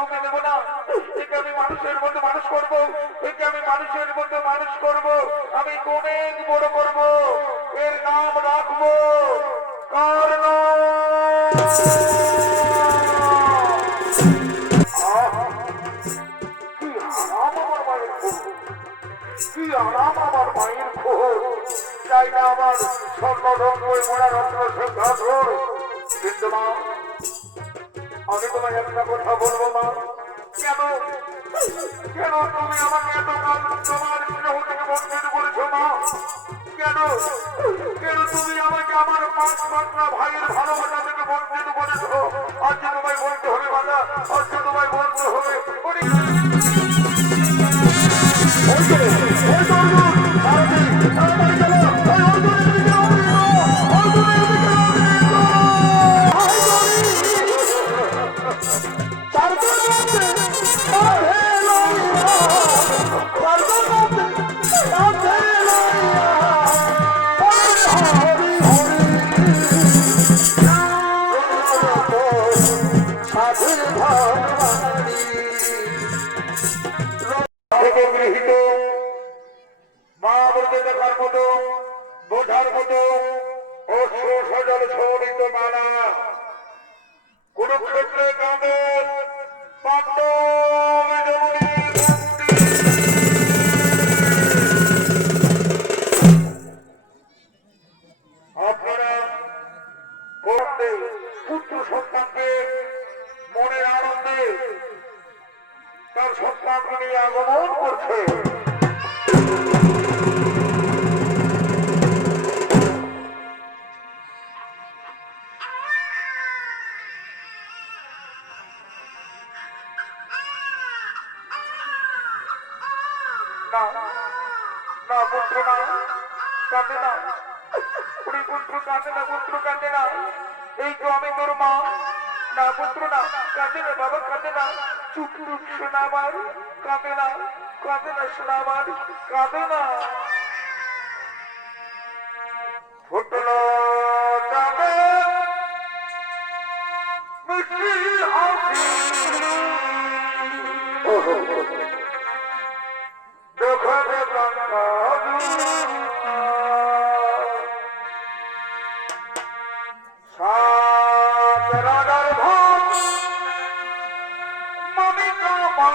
কাউকে দেব না। একে আমি মানুষের মতো মানুষ করব, একে আমি মানুষের মতো মানুষ করব, আমি অনেক বড় করব, এর নাম রাখবো কর্ণ। কি আরাম আমার মায়ের খোঁজ, কি আরাম আমার মায়ের খোঁজ, চাই না আমার স্বর্ণ রঙ্গ মোড়া রত্ন সিংহাসন। কিন্তু মা, আমি তোমায় একটা কথা বলবো মা, কেন কেন তুমি আমাকে এত কাল তোমার স্নেহ থেকে বঞ্চিত করেছো মা? কেন কেন তুমি আমাকে আমার পাঁচ মাত্রা ভাইয়ের ভালোবাসা থেকে বঞ্চিত করেছো? আজকে তোমায় বলতে হবে বাবা, আজকে তোমায় বলতে হবে। গৃহীত মা বলতে দেখার মতো বোঝার মতো অশ্র সজল ছড়িত মালা কুরুক্ষেত্রে কাঁদে আপনারা করতে পুত্র সন্তানকে মনের আনন্দে তার সন্তানকে নিয়ে আগমন করছে। না না পুত্র না, কাঁদে না, পুত্র কাঁদে না, পুত্র কাঁদে না, এই তো আমি তোর মা। না পুত্র না, কাঁদে না বাবা, কাঁদে না, চুপ চুপ শোনা আমার, কাঁদে না, কাঁদে না শোনা আমার, কাঁদে না। ফুটলো যাবে মিষ্টি হাসি, দেখবে কান্না সাত রাজার ভাব মনিকা মা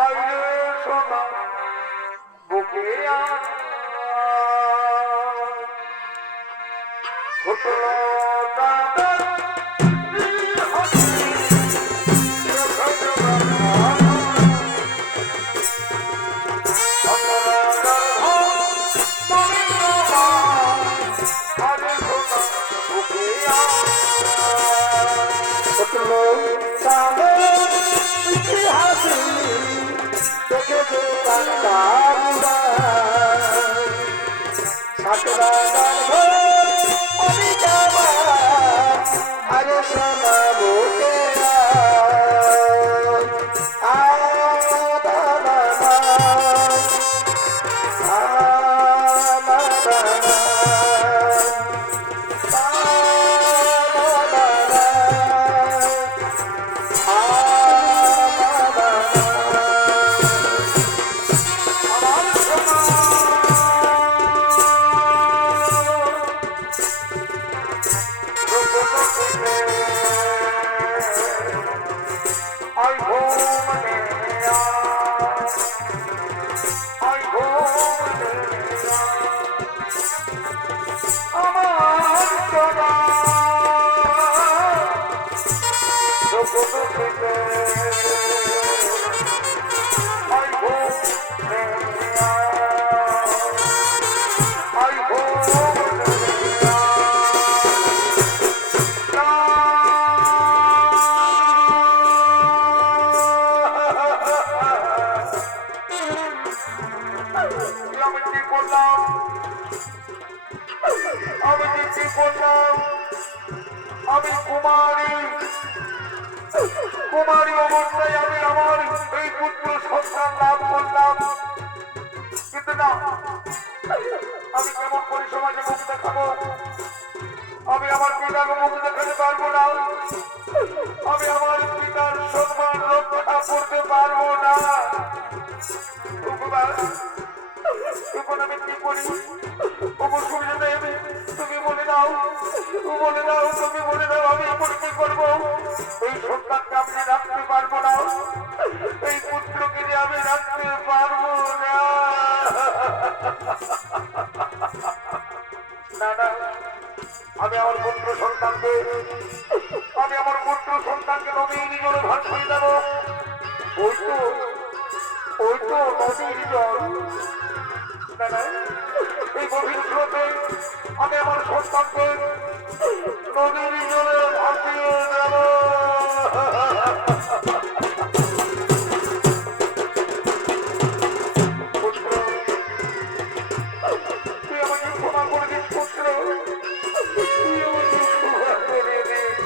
আইরে সোনা বুকে ফুটলো তাদের আমি কুমারী, কুমারী অবস্থায় আমি আমার এই পুত্র সন্তান লাভ করলাম, কিন্তু না, আমি কেমন করে সমাজে মুখ দেখাবো? আমি আমার পিতাকে মুখ দেখাতে পারবো না, আমি আমার পিতার সম্মান রক্ষা করতে পারবো না। এখন আমি কি করি? তুমি বলে দাও, বলে দাও, তুমি বলে দাও, আমি এখন কি করবো? এই সন্তানকে আমি রাখতে পারবো না, এই পুত্রকে যে আমি রাখতে পারবো না। না না, আমি আমার পুত্র সন্তানকে নদীর জলে ভাসিয়ে দেবো। ওই তো নদীর জল। না না, এই গভীর স্রোতে আমি আমার সন্তানকে নদীর জলে ভাসিয়ে দেবো। তুই আমাকে ক্ষমা করে দিস পুত্র, তুই আমাকে ক্ষমা করে দিস।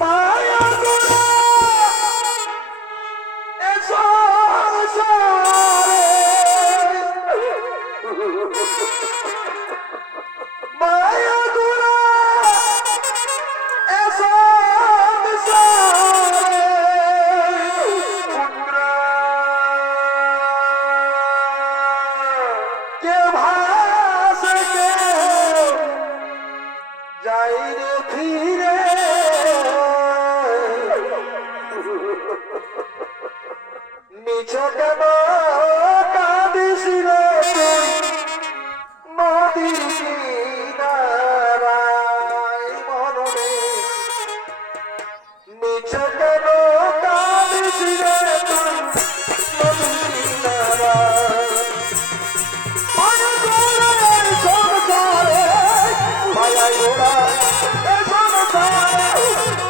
মায়া গোরা এসো মায়া গোরা এসো পুত্র কে ভাসে কে যাই রে ফিরে নিচে কেন কাঁদিস রে তুই নদীর কিনারায় মরণে, নিচে কেন কাঁদিস রে তুই নদীর কিনারায়। মায়া গোরা এই সংসারে, মায়া গোরা এই সংসারে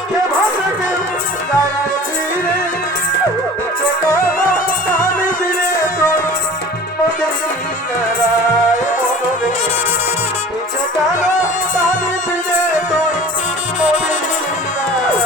কে ভাসে কে যায় রে ফিরে, নিচে কেন কাঁদিস রে তুই নদীর কিনারায় মরণে, নিচে কেন কাঁদিস রে তুই নদীর কিনারায়।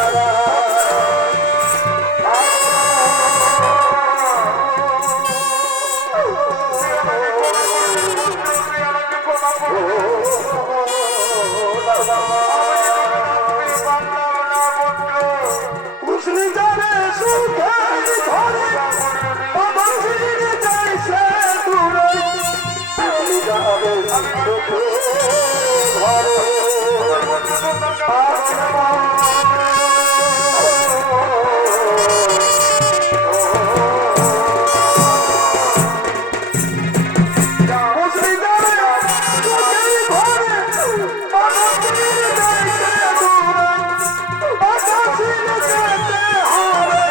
উসলি যাবে সুখের ঘরে, বাঁচিয়ে যাইছে দূরে, উসলি যাবে সুখের ঘরে। উসলি যাবে সুখের ঘরে, বাঁচিয়ে যাইছে দূরে, বাঁচিয়ে যেতে হবে,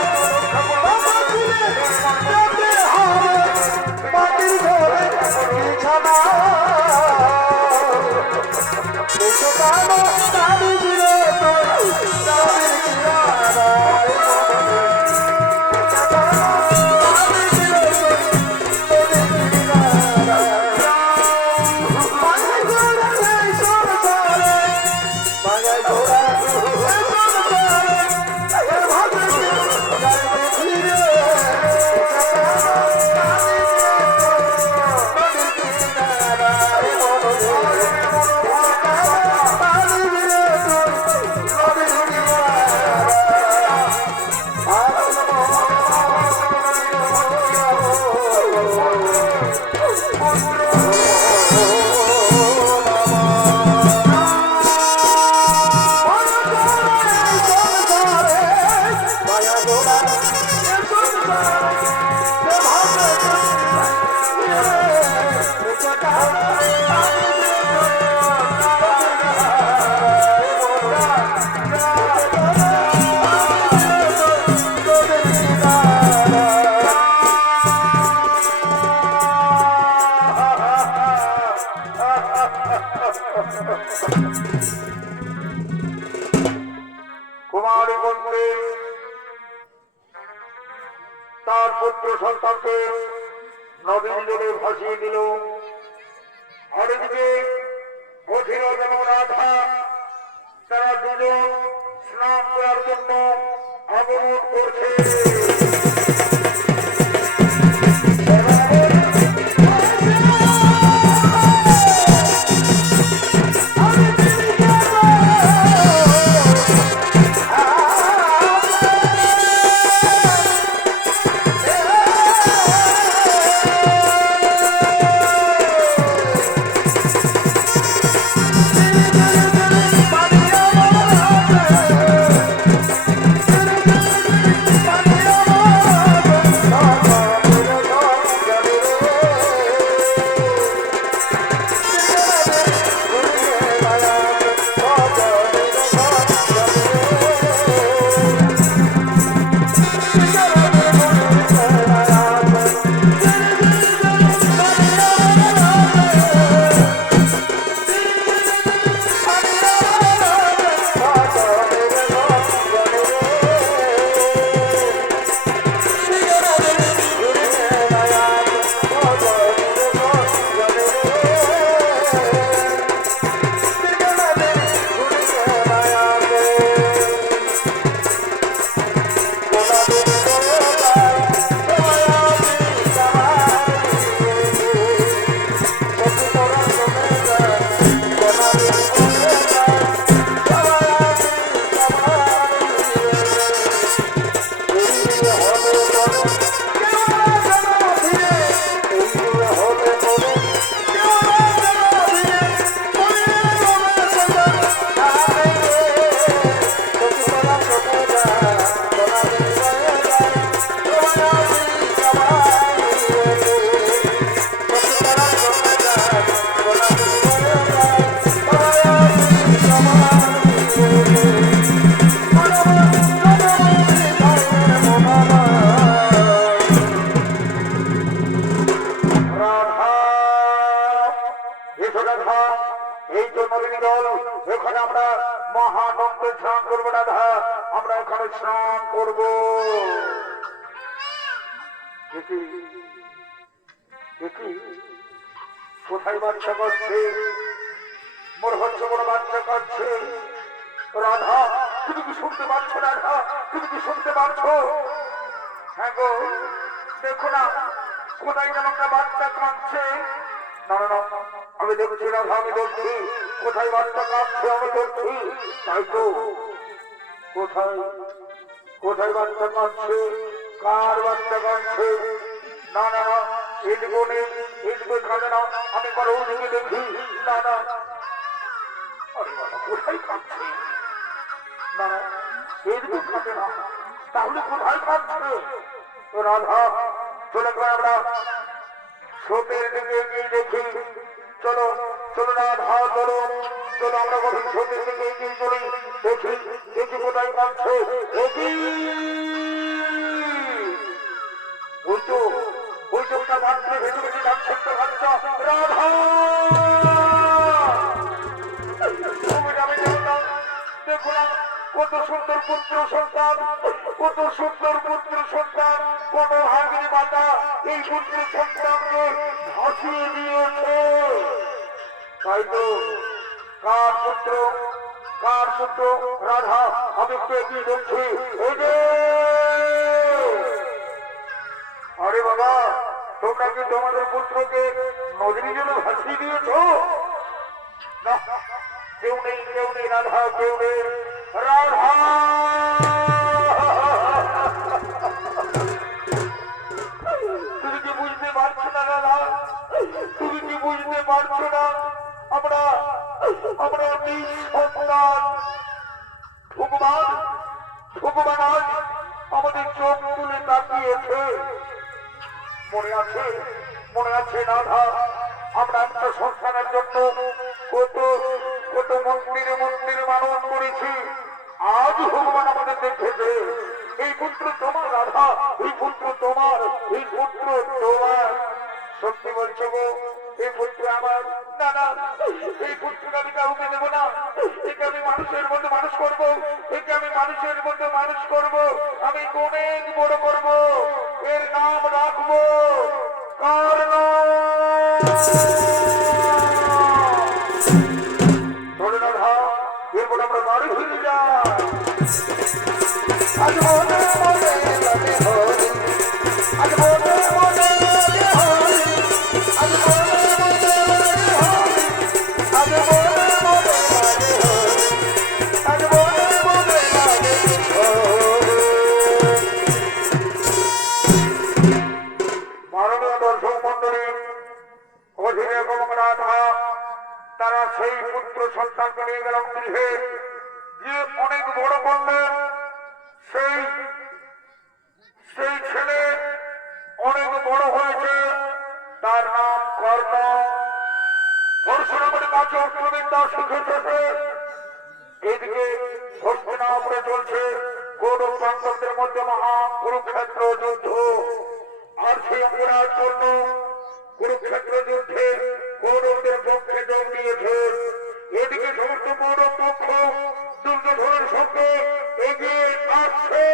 বাঁচিয়ে যেতে হবে মাটির ঘরে বিছানা। নিচে কেন কাঁদিস রে তুই নদীর কিনারায় মরণে, নিচে কেন কাঁদিস রে তুই নদীর কিনারায়। মায়া গোরা এই সংসারে, মায়া গোরা এই সংসারে কে ভাসে কে যায় রে ফিরে, নিচে কেন কাঁদিস রে তুই নদীর কিনারায় মরণে, কুমারী বন্ধে তার পুত্র সন্তানকে নদীর জলে ভাসিয়ে দিল। আরেকদিকে অধীরথ এবং রাধা তারা দুজন স্নান করার জন্য আগমন করছে। এসো রাধা, এই তো নদী জল, এখানে আমরা মহানন্দে স্নান করবো রাধা, আমরা এখানে স্নান করবো। কোথায় বাচ্চা করছে? মোর হচ্ছে বড় বাচ্চা করছে। রাধা, তুমি কি শুনতে পাচ্ছ? রাধা, তুমি কি শুনতে পাচ্ছ? হ্যাঁ গো, দেখো না, কোথায় যেন একটা বাচ্চা কাঁদছে। না না না, আমি দেখছি রাধা, আমি দেখছি কোথায় বাচ্চা কাঁদছে, আমি দেখছি। তাই তো, কোথায় কোথায় বাচ্চা কাঁদছে? কার বাচ্চা কাঁদছে? না না না, এদিকে নেই, এদিকে কাঁদে না, আমি বড় ওদিকে দেখি। না না, কোথায় কাঁদছে? না না, এদিকে কাঁদে না, তাহলে কোথায় কাঁদছে? রাধা, চলে আমরা স্রোতের দিকে এগিয়ে দেখি। চলো চলো রাধা, চলো চলো, আমরা গভীর স্রোতের দিকে এগিয়ে চলি, দেখি দেখি কোথায় কাঁদছে। ওই তো একটা বাচ্চা ভেতরে ভেতরে যাচ্ছে, একটা বাচ্চা। রাধা, দেখো না, কত সুন্দর পুত্র সন্তান, কত সুন্দর পুত্র সন্তান। কোন ভাগিনী মাতা এই পুত্র সন্তানকে ভাসিয়ে দিয়েছে। তাই তো, কার পুত্র? কার পুত্র? রাধা, আমি একটু এগিয়ে দেখছি। আরে বাবা, তোমরা কি তোমাদের পুত্রকে নদীর জলে ভাসিয়ে দিয়েছ? না, কেউ নেই, কেউ নেই রাধা, কেউ নেই। রাধা, তুমি কি বুঝতে পারছো না রাধা? তুমি কি বুঝতে পারছো না? আমরা আমরা নিঃসন্তান। ভগবান ভগবান আজ আমাদের চোখ তুলে তাকিয়েছে। মনে আছে, মনে আছে রাধা, আমরা একটা সন্তানের জন্য কত কত মন্দিরে মন্দিরে মানব করেছি। আজ ভগবান আমাদের দেখেছে। এই পুত্র তোমার রাধা, এই পুত্র তোমার, এই পুত্র তোমার। সত্যি বলছো গো, এই পুত্র আমার। না না, এই পুত্রকে আমি কাউকে দেবো না। একে আমি মানুষের মধ্যে মানুষ করবো, একে আমি মানুষের মধ্যে মানুষ করবো, আমি অনেক বড় করবো। এর নাম রাখবো কর্ণ। ধরে রাধা, এরপর আমরা বাড়ি ফিরে যাই। আজ মনে মনে লাগে হরি, আজ মনে মনে লাগে হরি, আজ মনে মনে লাগে হরি, আজ মনে মনে লাগে হরি, আজ মনে মনে লাগে হরি। মাননীয় দর্শক মন্ডলী, অধীনে এবং রাধা তারা সেই পুত্র সন্তানকে নিয়ে গেলাম গৃহে, যে অনেক বড় করলেন। সেই সেই ছেলে অনেক বড় হয়েছে, তার নাম কর্ণ। পরশুরামের কাছে অস্ত্রবিদ্যা শিখেছে। এইদিকে হস্তিনাপুরে চলছে কৌরব পাণ্ডবদের মধ্যে মহা কুরুক্ষেত্র যুদ্ধ। আর সেই অপরাধ জন্য কুরুক্ষেত্র যুদ্ধে কৌরবদের পক্ষে যোগ দিয়েছে। এদিকে সমস্ত কৌরব পক্ষ দুর্যোধনের সঙ্গে এগিয়ে আসছে।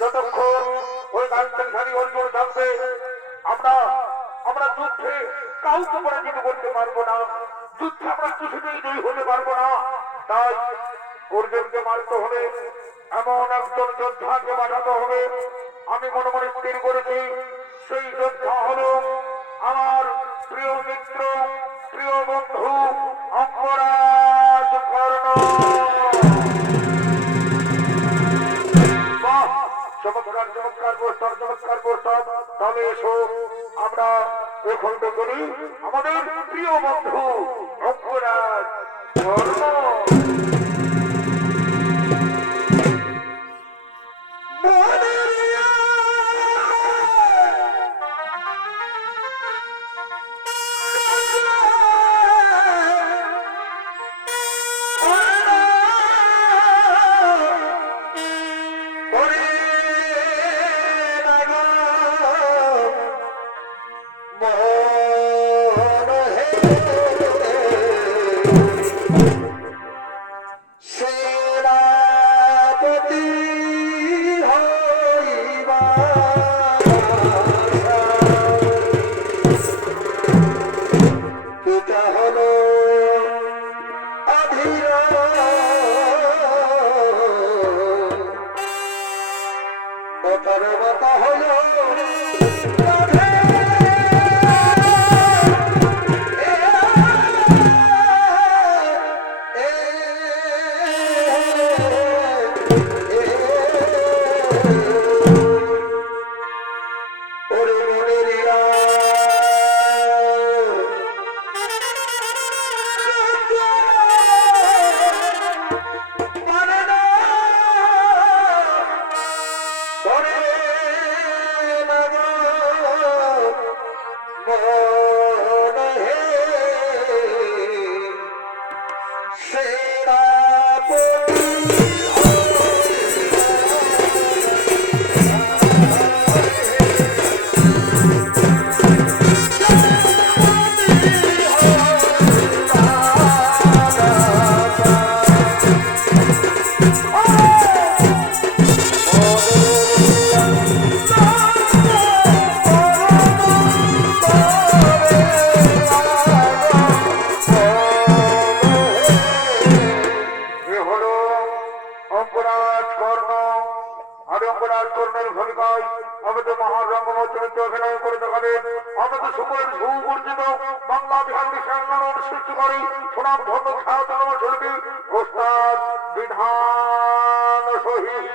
যতক্ষণ ওই গান্ধারী অর্জুন থাকবে আমরা আমরা যুদ্ধে কাউকে পরাজিত করতে পারবো না, যুদ্ধে আমরা কিছুতেই জয়ী হতে পারবো না। তাই অর্জুনকে মারতে হবে, এমন একজন যোদ্ধাকে পাঠাতে হবে। আমি মনে মনে স্থির করেছি সেই যোদ্ধা হলো আমার প্রিয় মিত্র, প্রিয় বন্ধু অঙ্গরাজ কর্ণ। চমৎকার চমৎকার প্রস্তাব, চমৎকার প্রস্তাব। তাহলে এসো আমরা এখন তো করি আমাদের প্রিয় বন্ধু অঙ্গরাজ কর্ণ। মহারঙ্গমঞ্চে অভিনয় করে দেখাবেন আমাদের সকলের সুপরিচিত বাংলা বিহার উড়িষ্যার সৃষ্টি করে সুনাম ধন্য খ্যাতনামা শিল্পী ওস্তাদ বিধান শহীদ।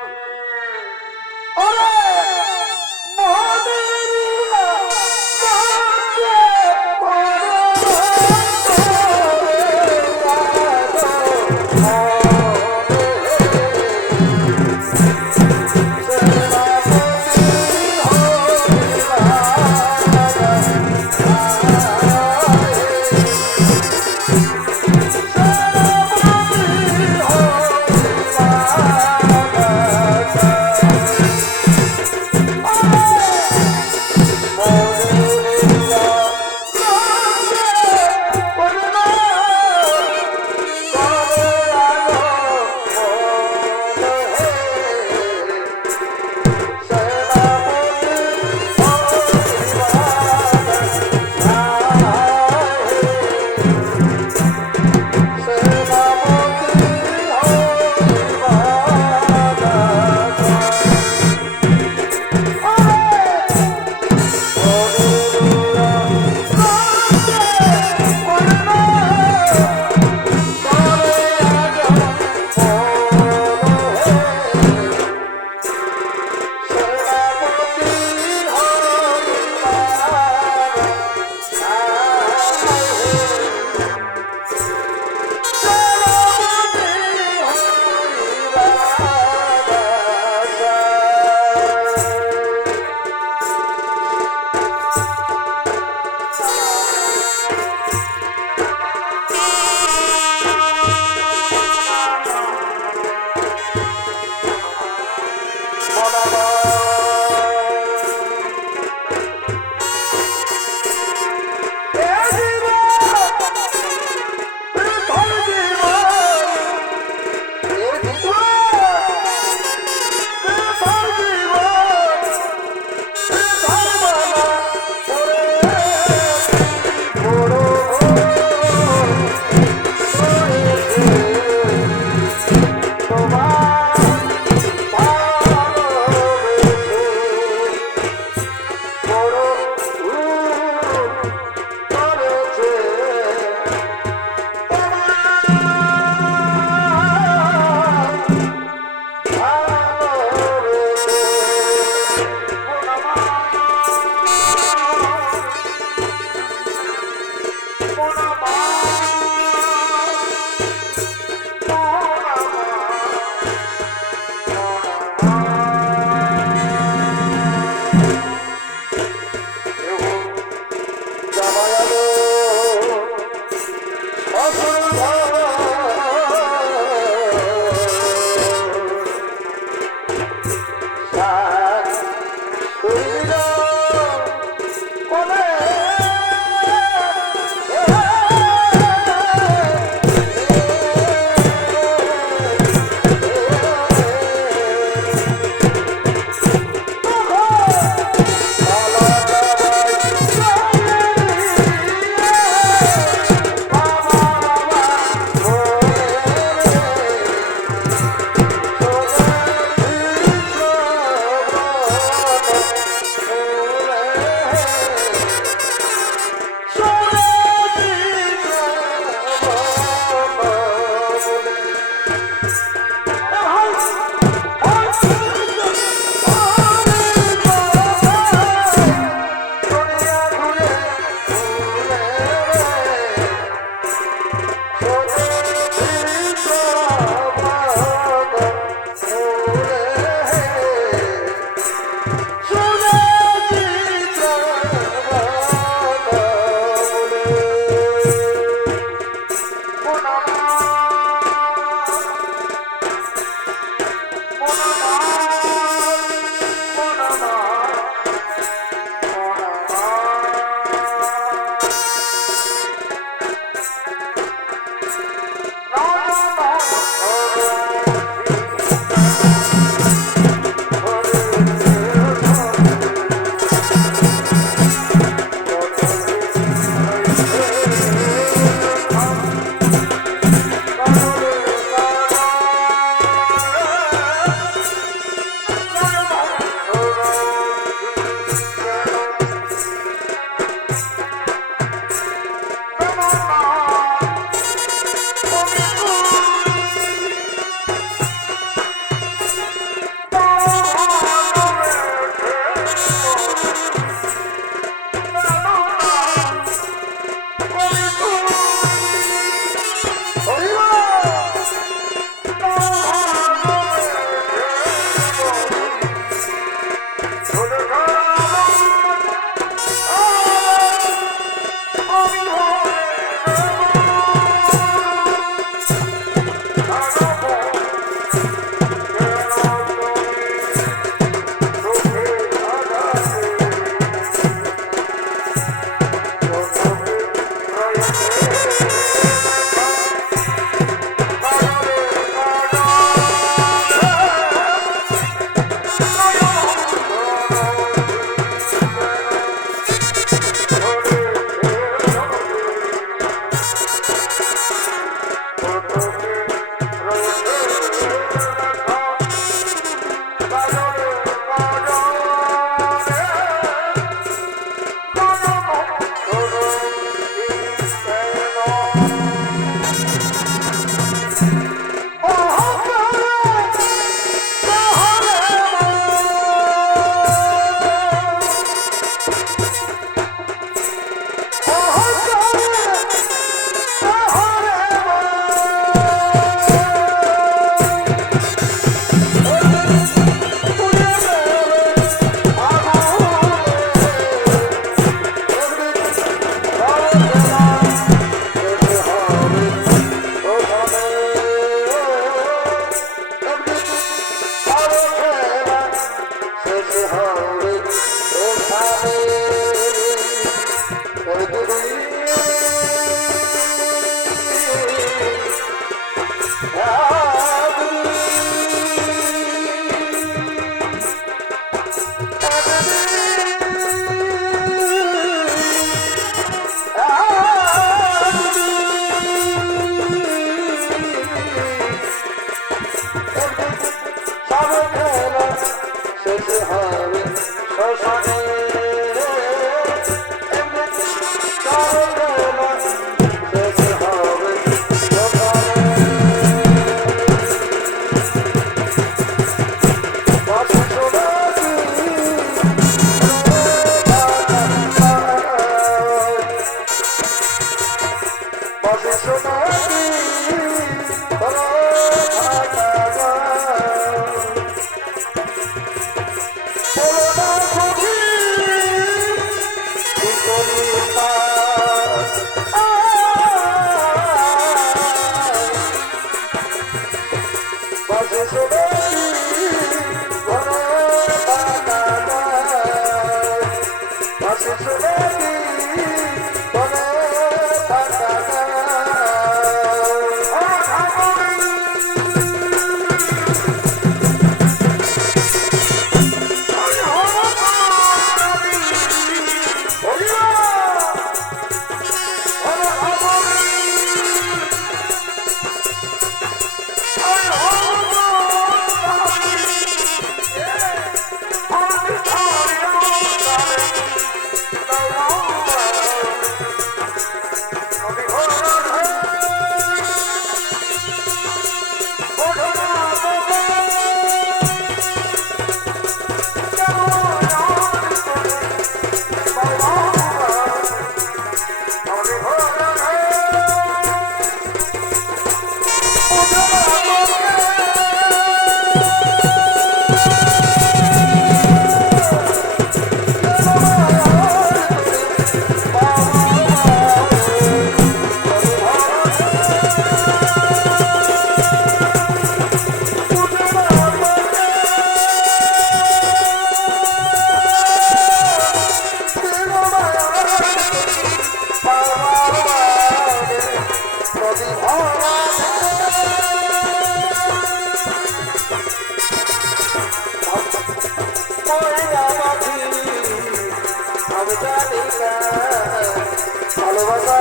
ভালোবাসা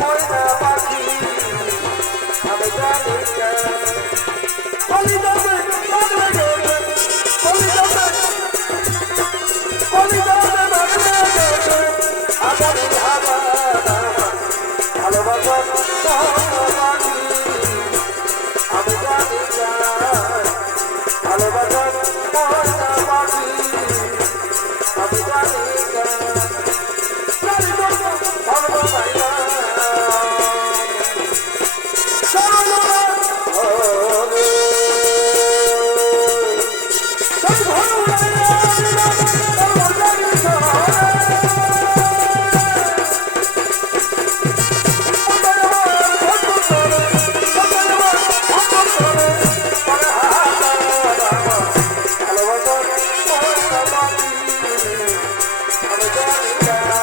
ময়না পাখি আমি জানি না বলি যাবে বাগলে গেছে বলি যাবে বাগলে গেছে আগামী ধাবা ভালোবাসা ময়না পাখি আমি জানি না ভালোবাসা ময়না পাখি আমি জানি না I'm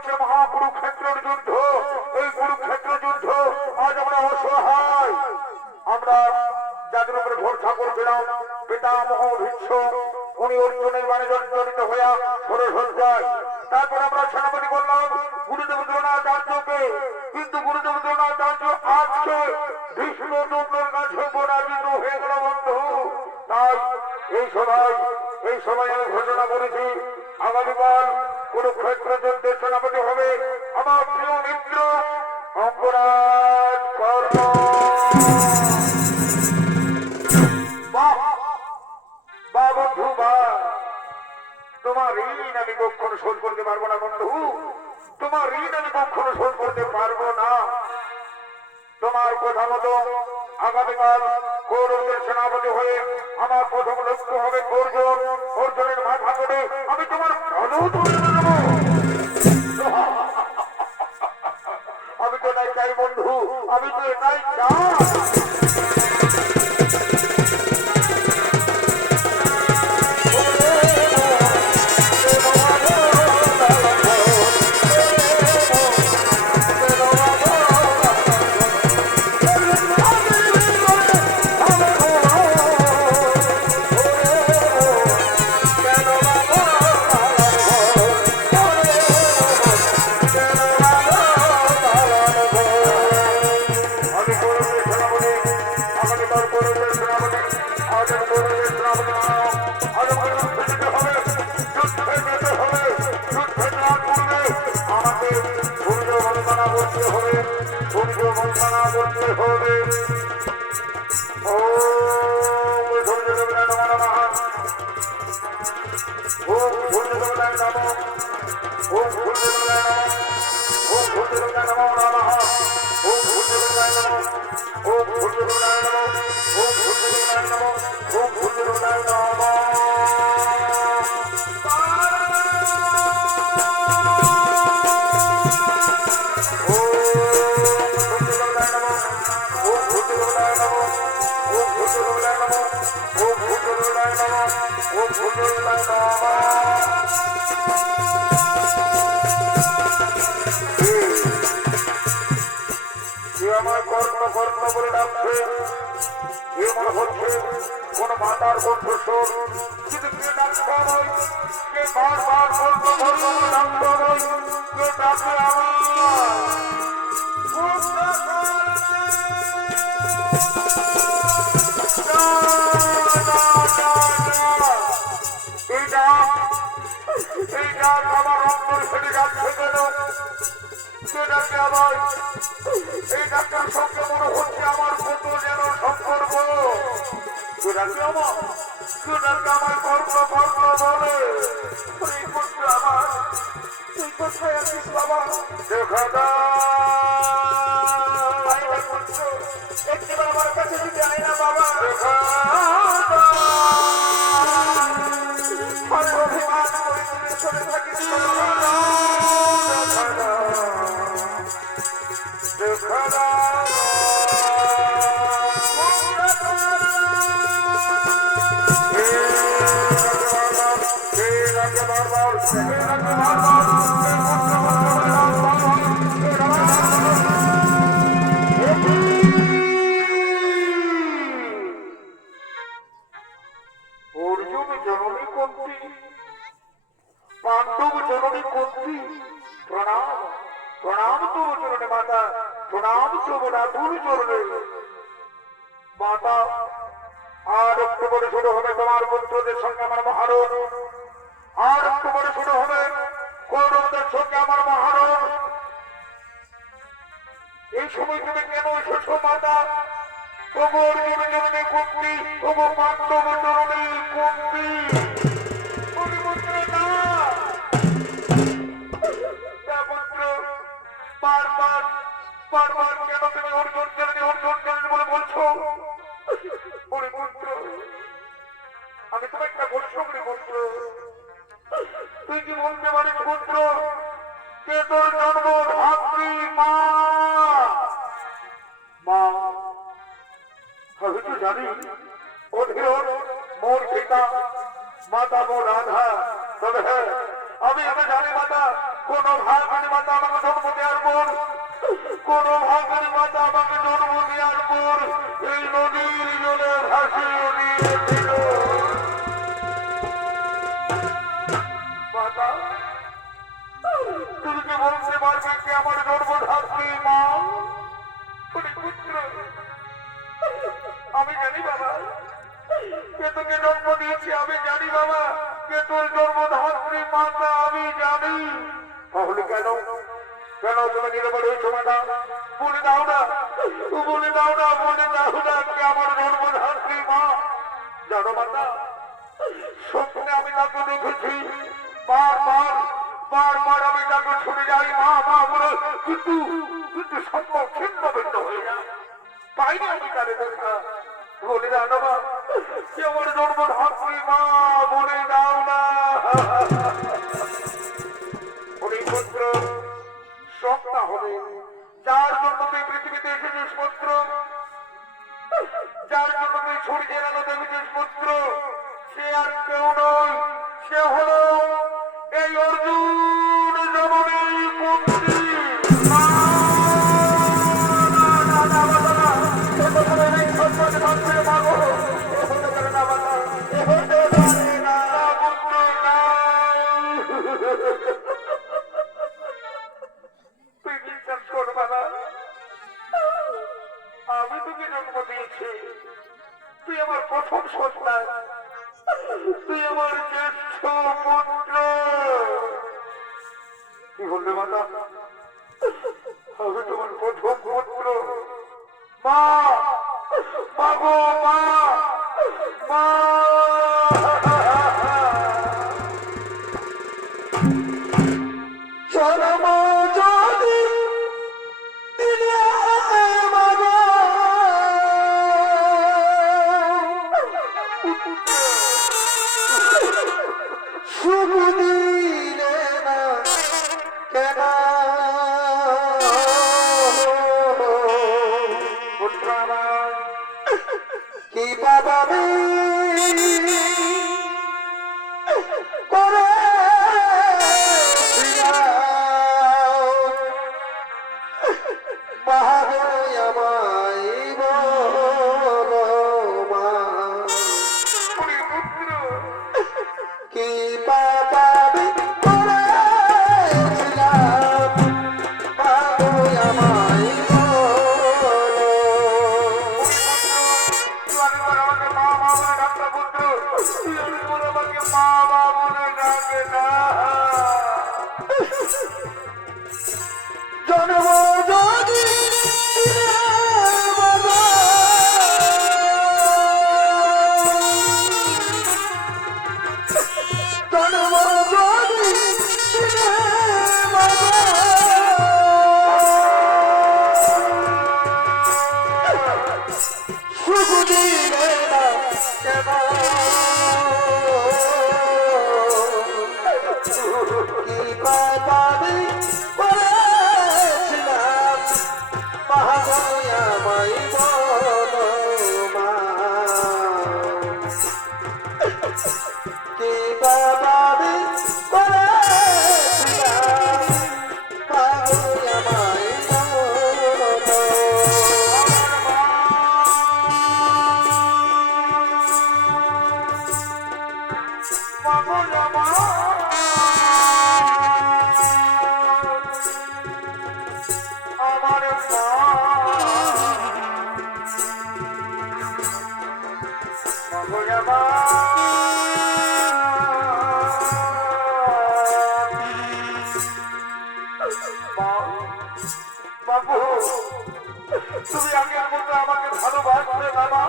চলছে মহাকুরুক্ষেত্রের যুদ্ধ। এই কুরুক্ষেত্র যুদ্ধ আজ আমরা অসহায়, আমরা যাদের উপরে ভরসা করেছিলাম পিতামহ ভীষ্ম, উনি অর্জুনের বাণী জর্জরিত হইয়া সরসজ্জায়। তারপর আমরা সেনাপতি বললাম গুরুদেব দ্রোণাচার্যকে, কিন্তু গুরুদেব দ্রোণাচার্য আজকে ভীষ্মদ্রোণের কাছে পরাজিত হয়ে গেল বন্ধু। তাই এই সময় আমি ঘোষণা করেছি আগামীকাল কুরুক্ষেত্র যুদ্ধের সেনাপতি হবে আমার প্রিয় মিত্র অঙ্গরাজ কর্ণ। বা বন্ধু বা, তোমার ঋণ আমি কখনো শোধ করতে পারবো না বন্ধু, তোমার ঋণ আমি কখনো শোধ করতে পারবো না। তোমার কথা মতো আগামীকাল কৌরবদের সেনাপতি হয়ে আমার প্রথম লক্ষ্য হবে অর্জুন। অর্জুনের মাথা করে আমি তোমার ভালো তুলে নেবো। আমি তো এটাই চাই বন্ধু, আমি তো এটাই চাই। আমার কর্ণ কর্ণ বলে ডাকছে, এ মনে হচ্ছে কোন মাতার কণ্ঠস্বর, কিন্তু কে ডাকছে আমায়, কে বারবার কর্ণ কর্ণ বলে ডাকছে আমায়, কে ডাকে এই ডাক আমার অন্তর ফেটে যাচ্ছে কেন? কে ডাকে আমায়? এই ডাক্তার সঙ্গে মনে হচ্ছে আমার কত যেন সম্পর্ক। কে ডাকে আমার? কে ডাকে আমার কর্ণ কর্ণ বলে? এই করছে আমার, তুই কোথায় আছিস বাবা? দেখা একবার আমার কাছে যদি আয় না বাবা। দেখা অভিমান করে তুমি চলে থাকিস আমি তোমার একটা প্রশ্ন করি পুত্র, তুই কি বলতে পারিস পুত্র কে তোর জন্ম ধাত্রী মা? মা আমি তো জানি অধীর মোর পিতা, মাতা মোর রাধা। তবে হ্যাঁ আমি জানি মাতা কোন ভাগের মাতা আমাকে জন্ম দেওয়ার পর, কোন ভাগের মাতা আমাকে জন্ম দেওয়ার পর এই নদীর জলে ভাসিয়ে দিয়েছিল। মাতা, তুমি কি বলতে পারবে কি আমার গর্ভধাত্রী মা? পুত্র, আমি জানি বাবা কে তোকে জন্ম দিয়েছি, আমি জানি বাবা কে তোর গর্ভধাত্রী মাতা, আমি জানি। তাহলে কেন কেন তুমি নীরবে রয়েছো মাতা? বলে দাও না, বলে দাও না, বলে দাও না কে আমার গর্ভধাত্রী মা। জানো মাতা, স্বপ্নে আমি তাকে দেখেছি, বারবার বারবার আমি তাকে ছুটে যাই মা মা বলে, কিন্তু কিন্তু স্বপ্ন ছিন্ন ভিন্ন হয়ে যায়, পাইনি আমি তাদের দেখা। বলে দাও না মা কে আমার গর্ভধাত্রী মা, বলে দাও না। পুত্র, সবটা হবে যার জন্য তুই পৃথিবীতে এসেছিস পুত্র, যার জন্য তুই সূর্যের আলো দেখেছিস পুত্র, সে আর কেউ নয়, সে হলো এই অর্জুন জননী পুত্রী মা। আমি তোকে জন্ম দিয়েছি, তুই আমার প্রথম সন্তান, তুই আমার জ্যেষ্ঠ পুত্র। কি বললে মাতা? আমি তোমার প্রথম পুত্র। মা, মা গো মা, মা। জন্ম যদি দিলে মাগো, সুখ দিলে না কেন পুত্র আমার, কি পাবাবে করে জন্ম যদি জন্ম যদি সুখ দিলে না কেন কি পাবি করেছিলাম মহামায়া মাই বলো মা কি পাবি করেছিলাম মহামায়া মাই বলো আমার বাবু, তুমি আগের মতো আমাকে ভালোবাসবে না মা?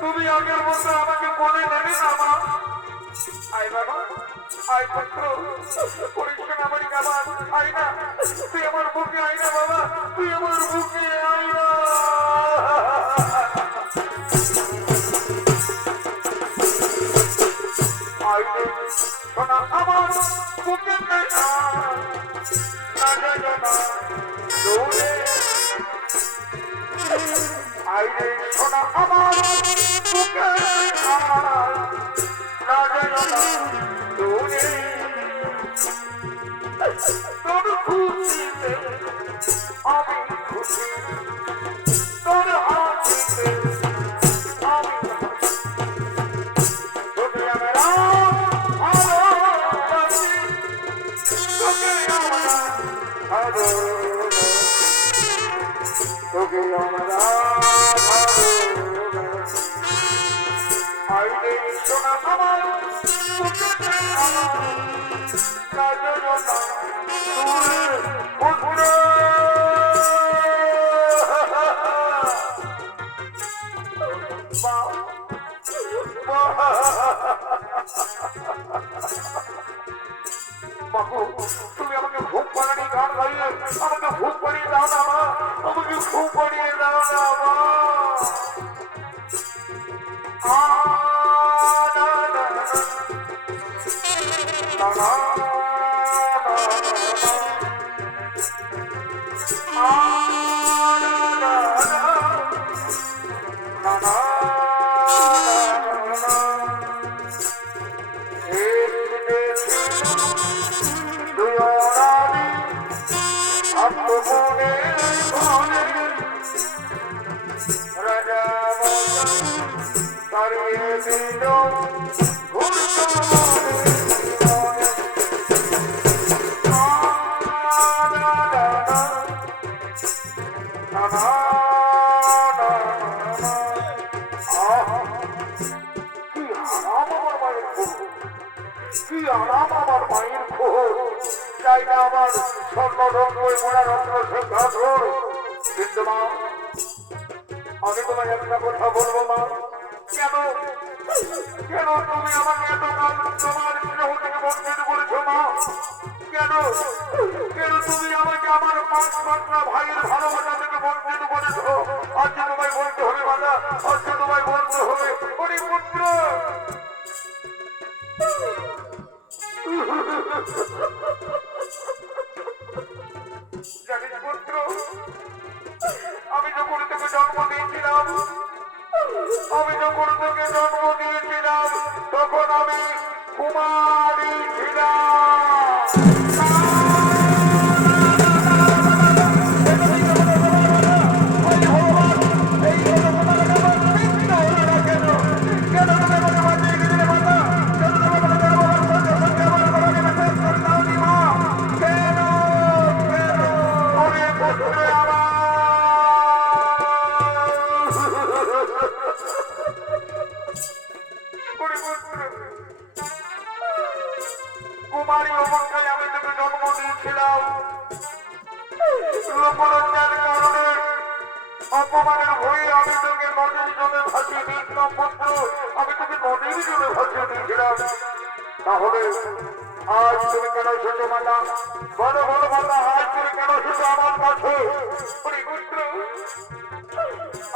তুমি আগের মতো আমাকে কোলে নেবে না মা? আয় বাবা, আয় পুত্র, পরীক্ষা আমার কাবার আয় না, তুই আমার বুকে আয় না বাবা, তুই আমার বুকে আয় না। আয় রে সোনা আমার বুকে না যায় না দৌড়ে, আয় রে সোনা আমার বুকে না যায় না দৌড়ে। তোকে আমরা ভালো তোকে আমরা ভালো আইনে শোনা আমার তোকে আমার কাজে জোনা পুত্র বাবু তুমি আমাকে ঘুম পাড়ানি গান গাইয়ে আমাকে ঘুম পাড়িয়ে দাও না মা আমাকে ঘুম পাড়িয়ে দাও না মা কি আরাম আমার মায়ের খোঁজ চাই না আমার স্বর্ণ রঙ্গই মোড়া রত্ন সিংহাসন কিন্তু মা আমি তোমায় একটা কথা বলবো মা কেন কেন তুমি আমাকে এত কাল তোমার স্নেহ থেকে বঞ্চিত করেছো মা কেন কেন তুমি আমাকে আমার পাঁচ মাত্রা ভাইয়ের ভালোবাসা থেকে বঞ্চিত করেছো আজকে তোমায় বলতে হবে মাতা আজকে তোমায় বলতে হবে ওরে পুত্র জানিস পুত্র আমি যখন তোকে জন্ম দিয়েছিলাম তখন আমি কুমারী কুমারী অবস্থায় আমি তোকে জন্ম দিয়েছিলাম লোকলজ্জার কারণে অপমানের ভয়ে আমি তোকে নদীর জলে ভাসিয়ে দিয়েছিলাম পুত্র আমি তোকে নদীর জলে ভাসিয়ে দিয়েছিলাম তাহলে আজ তুমি কেন এসেছো মাতা বলো বলো মাতা আজ তুমি কেন এসেছো আমার কাছে পুত্র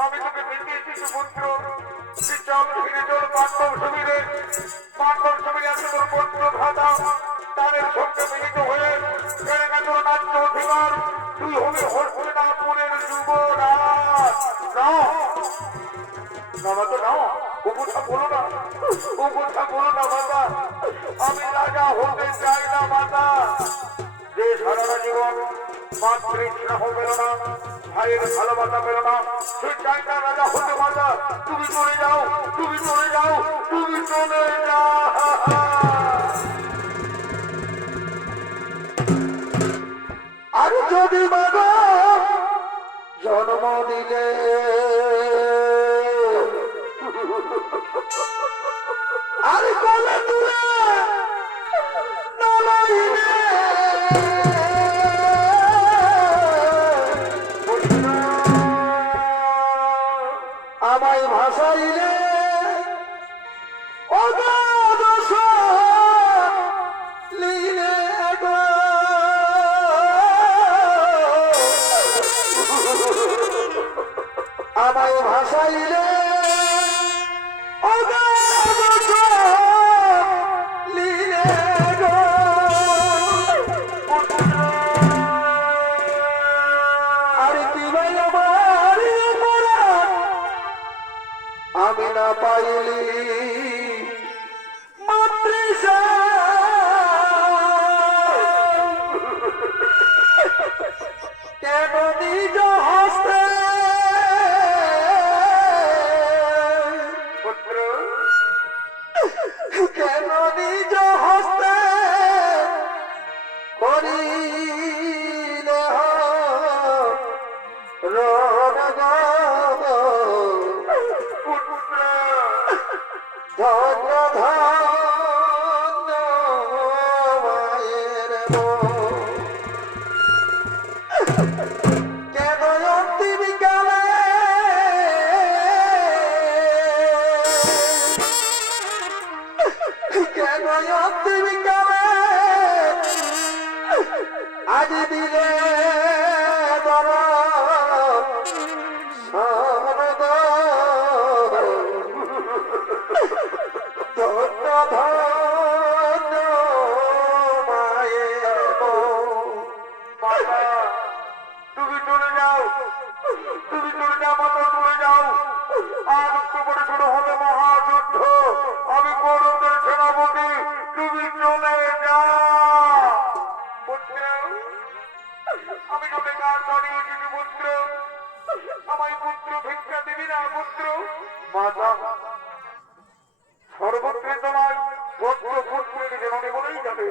আমি তোকে দিতে এসেছি পুত্র চল ফিরে চল পাণ্ডব শিবিরে আছে তোর পুত্র ভ্রাতা তাদের সঙ্গে মিলিত হয়ে কেড়ে গেছ নাট্য অধিকার তুই হবি হস্তিনাপুরের যুবরাজ ও কথা বলো না মাতা আমি রাজা হতে চাই না মাতা যে সারাটা জীবন মাতৃ স্নেহ পেল না ভাইয়ের ভালোবাসা পেল না সে চাই না রাজা হতে মাতা তুমি চলে যাও আর যদি বাবা জন্ম দিলে আর কোলে তুলে নালাইলে আমায় ভাসাইলে আমায় ভাসাইলে আর কি ভাই আমার আমি না পাইলি মাতৃষা কেন নিজ হস্তে করিলে রণ গো পুত্র ধন্য ধন্য মায়ের মন। কেন অন্তিম কালে কেন অন্তিম কালে আজ দিলে বড় সনদ ধন্য ধন্য মায়ের মন। মাতা তুমি চলে যাও, তুমি চলে যাও মাতা, চলে যাও। আর তোমার শুরু হবে মহাযুদ্ধ। আমি কৌরবদের সেনাপতি, তুমি চলে যাও। পুত্র, আমি তোকে কাজ দাঁড়িয়ে এসেছি পুত্র, আমায় পুত্র ভিক্ষা দিবি না পুত্র? মাতা সর্বত্রে তোমার পুত্র পুত্রের জননী বলেই যাবে।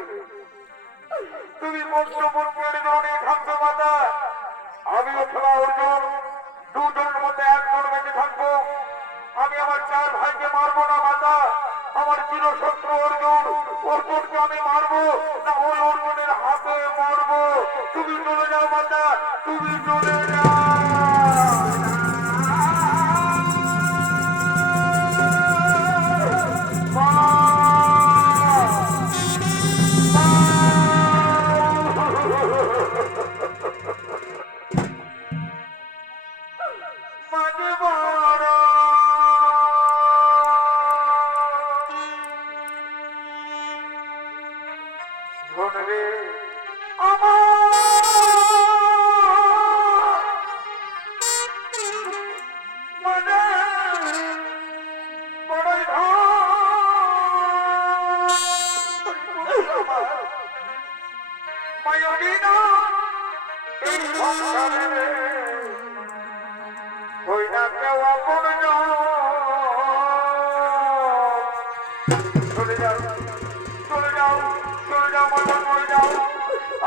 তুমি পুত্র পুত্রের জননী থাকবে মাতা। আমি অথবা অর্জুন দুজনের মধ্যে একজন বেঁচে থাকবো। আমি আমার চার ভাইকে মারবো না মাতা। আমার চিরশত্রু অর্জুন, অর্জুনকে আমি মারবো না ওই অর্জুনের হাতে মারবো। তুমি চলে যাও মাতা, তুমি চলে যাও।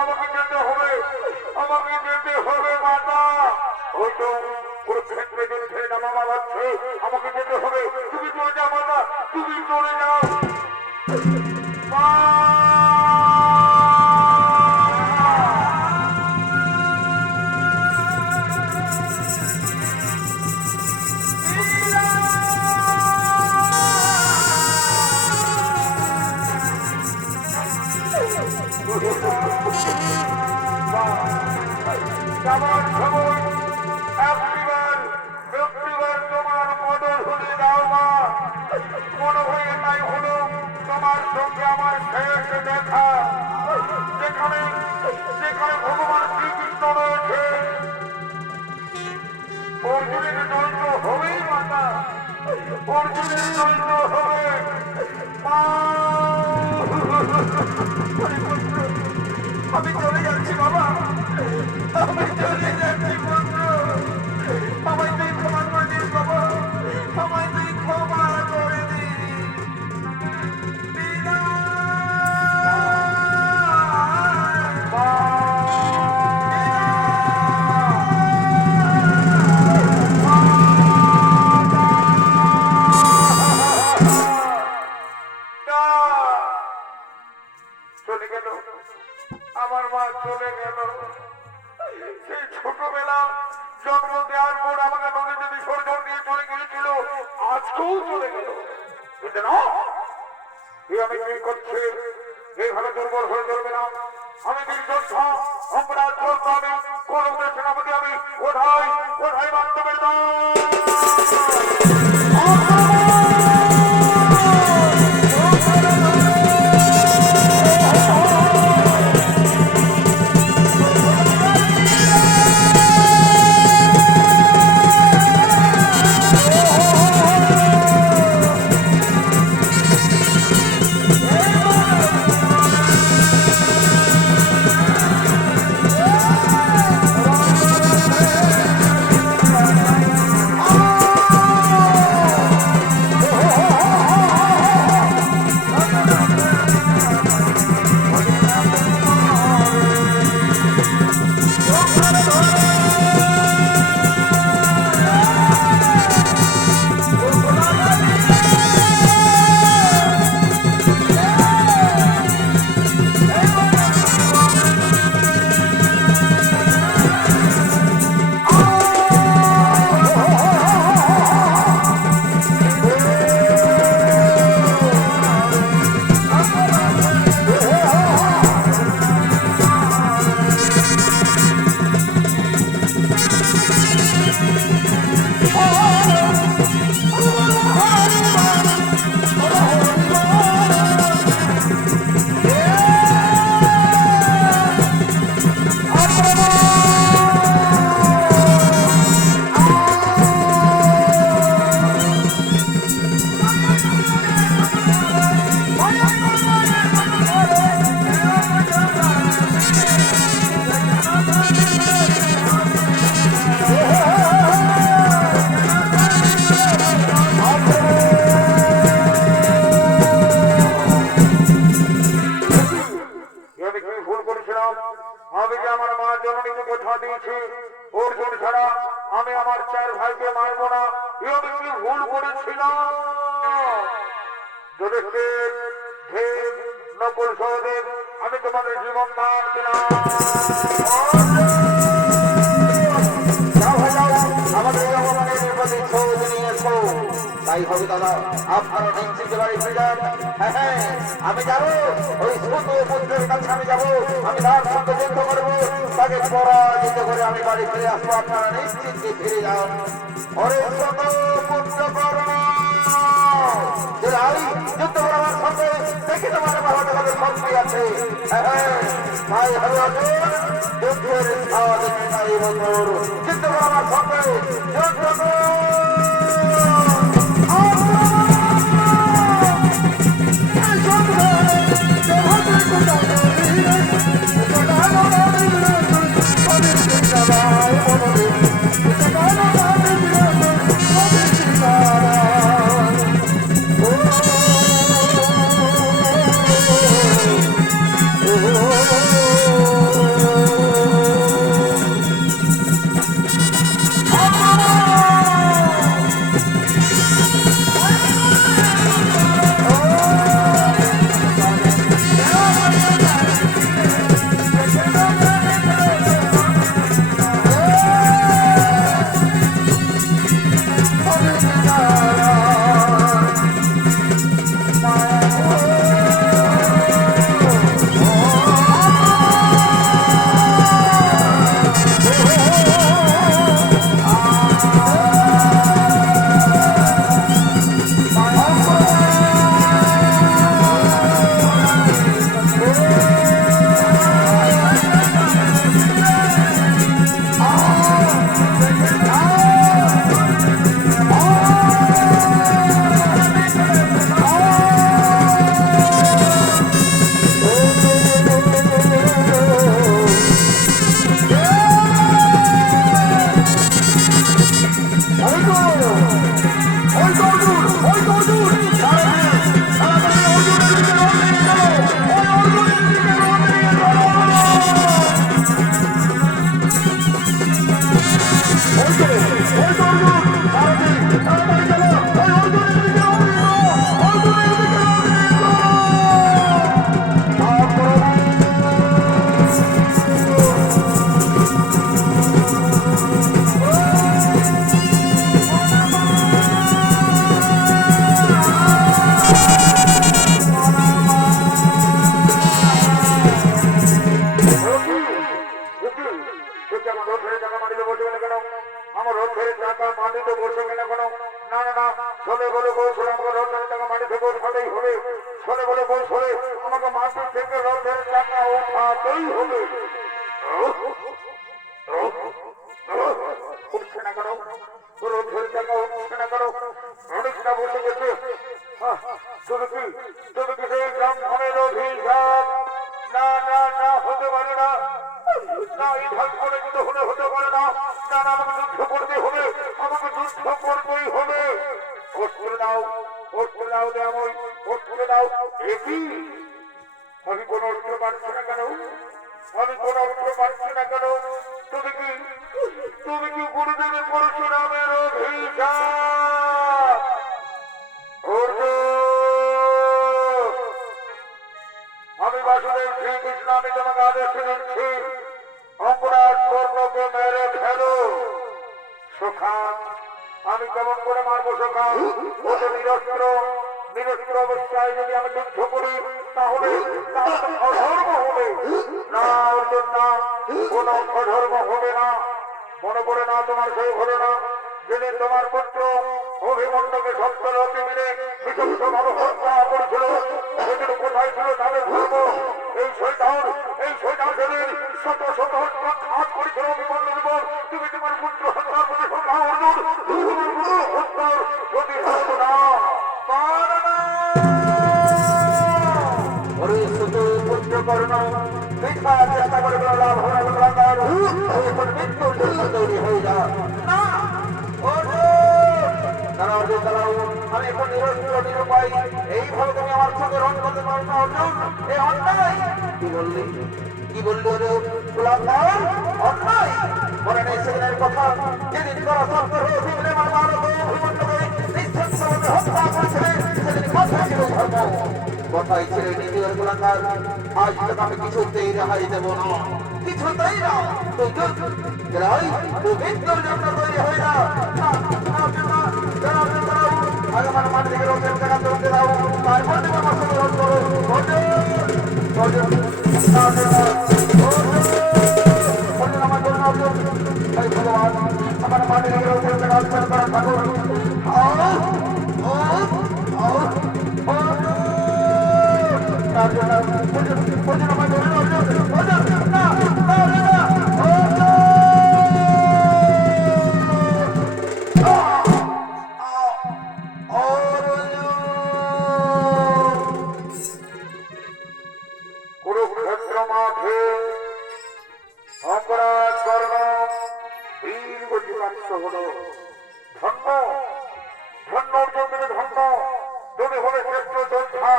আমাকে যেতে হবে, আমাকে যেতে হবে মাতা। ওই তো কুরুক্ষেত্রে যুদ্ধে নামা যাচ্ছে, আমাকে যেতে হবে। তুমি চলে যাও মাতা, তুমি চলে যাও। মা যাবার সময় একটিবার তোমার পদধূলি দাও মা। মনে হয় এটাই হলো তোমার সঙ্গে আমার শেষ দেখা। যেখানে যেখানে ভগবান শ্রীকৃষ্ণ রয়েছে, অর্জুনের দৈত্য হবেই মাতা, অর্জুনের দৈত্য হবে মা। আমি চলে যাচ্ছি বাবা, আমি চলে যাচ্ছি পুত্র। আমায় তুই ক্ষমা করে দিস বাবা, আমায় তুই ক্ষমা করে দিস। চলে গেল আমার মা, চলে গেল। সেই ছোটবেলা জন্ম দেওয়ার পর আমাকে নদীতে বিসর্জন দিয়ে চলে গিয়েছিল, আজকেও চলে গেল। কিন্তু না, আমি কি করছি? এইভাবে দুর্বল হয়ে চলবে না। আমি নির্যোদ্ধা, আমরা চলবো। আমি কৌরবদের সেনাপতি, আমি কোথায় কোথায় বান্ধবের দল। ভুল করেছিলাম। আমি যে আমার মা জননীকে কথা দিয়েছি অর্জুন ছাড়া আমি আমার 4 ভাইকে মারবো না, এ আমি কি ভুল করেছিলাম? যুধিষ্ঠির, ভীম, নকুল, সহদেব, আমি তোমাদের জীবন দান দিলাম। আমাদের জগমানের প্রতি খোঁজ নিয়ে এসো। তাই হবে দাদা, আপনারা নিশ্চিত বাড়ি ফিরে যান। হ্যাঁ হ্যাঁ, আমি যাবো ওই ছোট পুত্রের কাছে, আমি যাবো, আমি তার সঙ্গে যুদ্ধ করবো, তাকে পরাজিত করে আমি বাড়ি ফিরে আসবো। আপনারা নিশ্চিত ফিরে যান। ওরে ছোট পুত্র কর্ণ, আমি যুদ্ধ করার সঙ্গে দেখি তোমার ভালো টাকাদের শক্তি আছে। হ্যাঁ হ্যাঁ, ভাই হরে অর্জুন, যুদ্ধের স্বাদ তাই বন্ধুর, যুদ্ধ করার সঙ্গে যুদ্ধ আমি কোন অস্ত্র পাচ্ছি না কেন? আমি কোন অস্ত্র পাচ্ছি না কেন? তুমি কি গুরুদেবের পরশুরামের অভিশাপ? আমি বাসুদেব শ্রীকৃষ্ণ, আমি তোমাকে আদেশ দিচ্ছি, অপরাধ কর্ণকে মেরে ফেলো। সুখান, আমি কেমন করে মারবো সুখান? ও তো নিরস্ত্র, নিরস্ত্র অবস্থায় যদি আমি যুদ্ধ করি তাহলে অধর্ম হবে না। অর্জুন না, কোন অধর্ম হবে না। মনে করে না তোমার সেই ঘটনা যেদিন তোমার পুত্র অভিমন্যুকে সপ্তরথে মিলে বিচক্ষভাবে হত্যা করেছিল, সেদিন কোথায় ছিল তাদের ধর্ম? এই শৈতান সেদিন শত শত ঘাত করেছিল অভিমন্যুর উপর। তুমি তোমার পুত্র হত্যার প্রতি সন্ধ্যা অর্জুন, তুমি তোমার পুত্র হত্যার প্রতি না চেষ্টা করে লাভ হবে মৃত্যুর জন্য তৈরি হয়ে যা। আমি এখন নিরস্ত্র নিরুপায়, এইভাবে তুমি আমার সঙ্গে রণ করতে পারো না অর্জুন? এই অন্যায়। কি বললি? কি বললো রে গোলাঙ্গার অন্যায় মনে নেই সেদিনের কথা যেদিন করা সত্তর দিনে আমার মানব অভিমন্যকে নিঃসংসভাবে হত্যা করেছিলেন সেদিন কথাই ছিল ধর্ম কথাই ছিল নিজের গোলাঙ্গার আজ তোকে আমি কিছুতেই রেহাই দেব না কিছুতেই না তুই তুই মৃত্যুর জন্য তৈরি হয়ে যা আগে আমার মাটি থেকে রোজের টাকা তুলতে দাও তারপর তুমি আমার সঙ্গে রোজ করো আমার জন্য ভগবান আমার মাটি থেকে রোজের টাকা উচ্চারণ করা ঠাকুর তার জন্য আমার জন্য কুরুক্ষেত্র মাঠে অপরাধ কর্ণ বীর গতিপ্রাপ্ত হলো ধন্য ধন্য অর্জুনের ধন্য তুমি হলে শ্রেষ্ঠ যোদ্ধা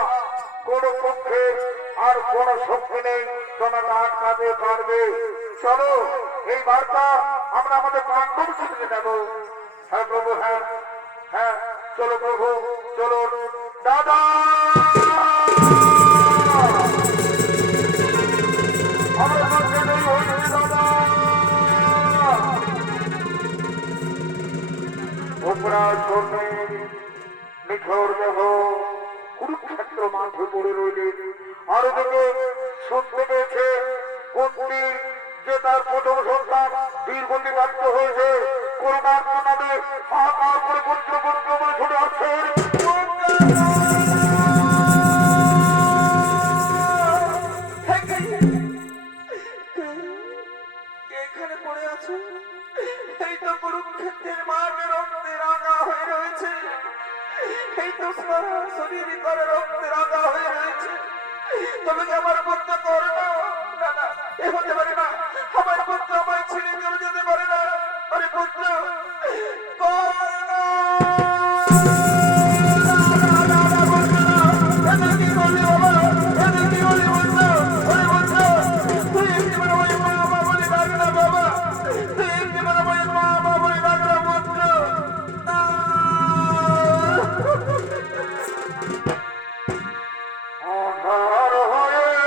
কোন পক্ষে আর কোন শক্তি নেই তোমাকে আটকাতে পারবে চলো এই বার্তা আমরা আমাদের পাণ্ডব শিখে নেব হ্যাঁ প্রভু হ্যাঁ হ্যাঁ চলো প্রভু চলো দাদা আমরা সঙ্গে নেই হয়েছি দাদা অপরাধ করবে নিঠোর দেহ কুরুক্ষেত্র মাঠে পড়ে রইলেন আর ওদিকে শুনতে পেয়েছে কুন্তি যে তার প্রথম সন্তান বীর গতিপ্রাপ্ত হয়েছে করুণার নামে হাহাকার করে পুত্র পুত্র বলে ছুটে আসছেন এখানে পড়ে আছে এই তো কুরুক্ষেত্রের মাঠে রক্তে রাঙা হয়ে রয়েছে এই তো শরীর করে রক্তে রাঙা হয়ে রয়েছে তবে কি আমার পুত্র করো না না এ হতে পারে না আমার পুত্র আমার ছেড়ে চলে যেতে পারে না আরে পুত্র অন্ধার হয়েছে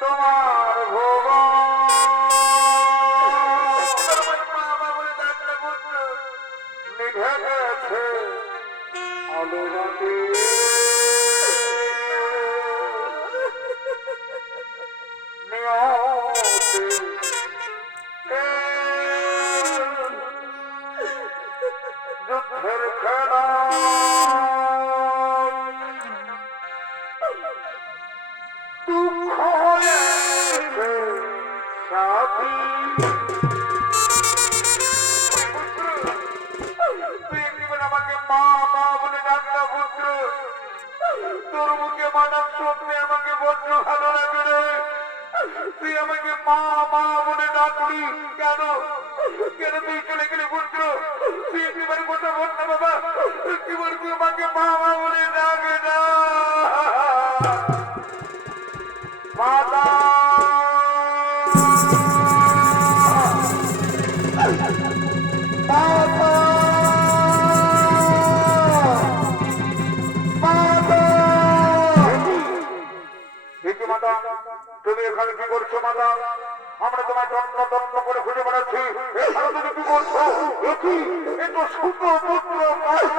তোমার নিভে গেছে আলোবাতি নিয়তি যুদ্ধের খেলা দুঃখ হয়েছে সাথী আমাকে মা মা বলে ডাকটা পুত্র তোর মুখে মানার শুনতে আমাকে বড্ড ভালো লাগে রে তুই আমাকে মা মা বলে ডাকলি কেন কেন তুই চলে গেলি পুত্র তুই একেবারে কথা বল না বাবা কি বল তুই আমাকে মা মা বলে ডাকে না মাতা তুমি এখানে কি করছো মাতা আমরা তোমায় তন্ন তন্ন করে খুঁজে বেড়াচ্ছি এখানে তুমি কি করছো একই এ তো শুক্র পুত্র কর্ণ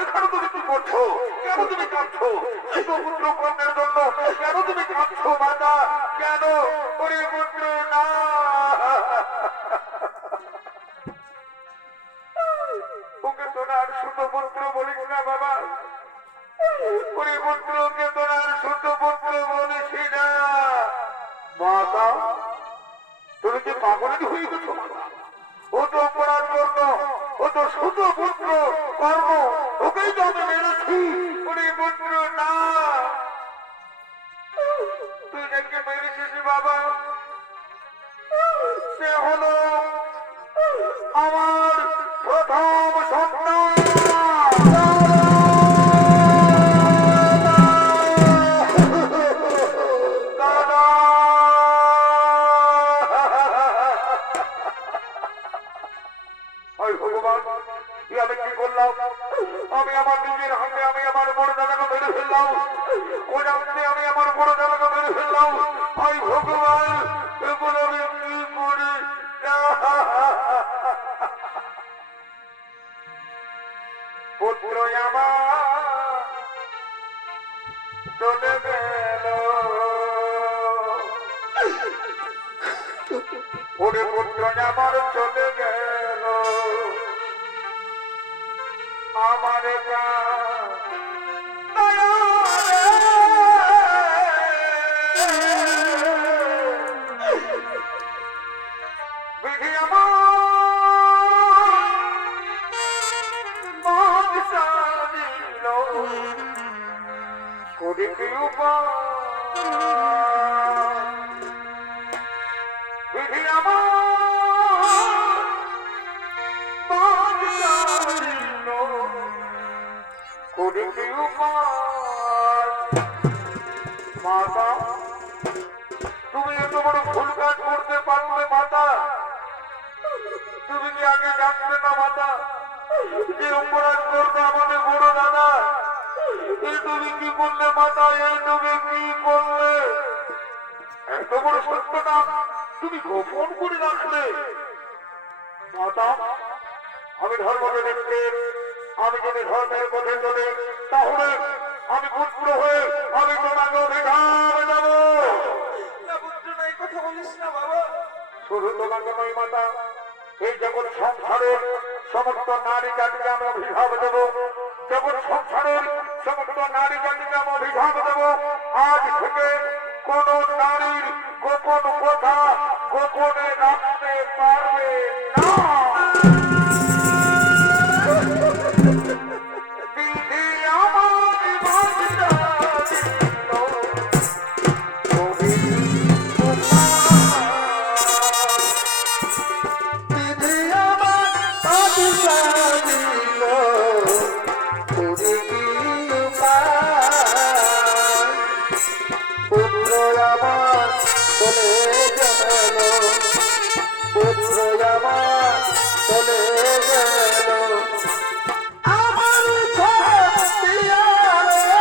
এখানে তুমি কি করছো কেন তুমি কাঁদছো শুক্র পুত্র কর্ণের জন্য কেন তুমি কাঁদছো মাতা কেন ওরে পুত্র না ওকে তোর শুদ্ধ পুত্র বলিস না বাবা ওরে পুত্রকে তোর শুদ্ধ পুত্র বলিস না মাতা তুমি কি পাগলেরই হয়ে গেছো ও তো অপরাধ কর্ণ ও তো শুদ্ধ পুত্র কর্ম ওকেই তো আমি মেরেছি ওরে পুত্র না তুই যাকে মেরেছিস বাবা সে হলো আমার প্রথম সন্তান ফেললাম, কোন আপনি আমি আমার বড় দাদাকে মেরে ফেললাম। হাই ভগবান, এখন আমি কি করি? পুত্র আমার চলে গেল, ওরে পুত্র আমার চলে গেল, আমার বিধি আমার দিল, করি কি উপায়? বিধি আমার দিল, করি কি উপায়? মাতা, তুমি এত বড় ভুল কাজ করতে পারবে মাতা? তুমি কি আগে জানতে না মাতা যে অপরাধ করবে আমাদের বড় দাদা? এই তুমি কি করলে মাতা? এই তুমি কি করলে? এত বড় সত্যটা তুমি গোপন করে রাখলে মাতা। আমি ধর্মকে দেখতে, আমি যদি ধর্মের পথে চলে তাহলে আমি পুত্র হয়ে আমি তোমাকে অভিধান দেব। কথা বলিস না বাবা। শুধু তোমাকে নয় মাতা, এই জগৎ সংসারের সমস্ত নারী জাতিকে আমি অভিশাপ দেব। জগৎ সংসারের সমস্ত নারী জাতিকে আমি অভিশাপ দেব। আজ থেকে কোন নারীর গোপন কথা গোপনে রাখতে পারবে না। বিধি আমার বাঁধা দিল, কবি বিধি আমার বাঁধা দিল, করি কি উপায়? পুত্র আমার চলে গেল, পুত্র আমার চলে গেল, আমার ছাড়িয়া রে।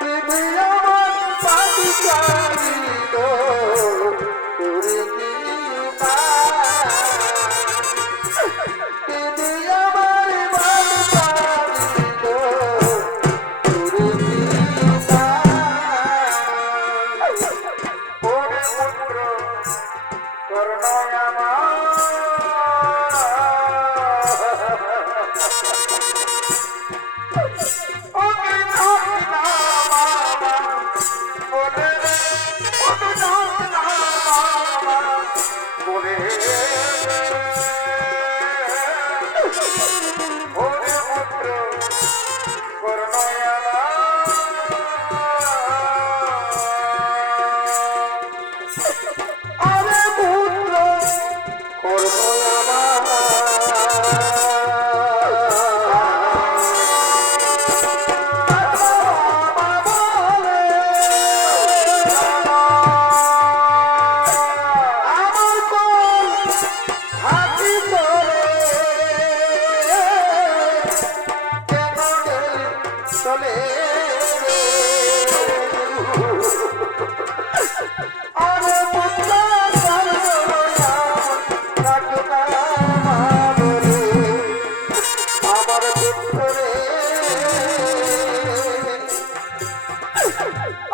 বিধি আমার বাঁধা দিল, করি কি উপায়? বিধি আমার বাঁধা দিল, করি কি উপায়? ওরে পুত্র করুণায় আমার ওকে ডাক না বাবা বলে রে, ওকে ডাক না বাবা বলে রে। ওরে পুত্র করুণায় আমার আরে পুত্র করব আমার কোন হাতি করে কেন গেলি চলে আরে পুত্র আমার পুত্র রে,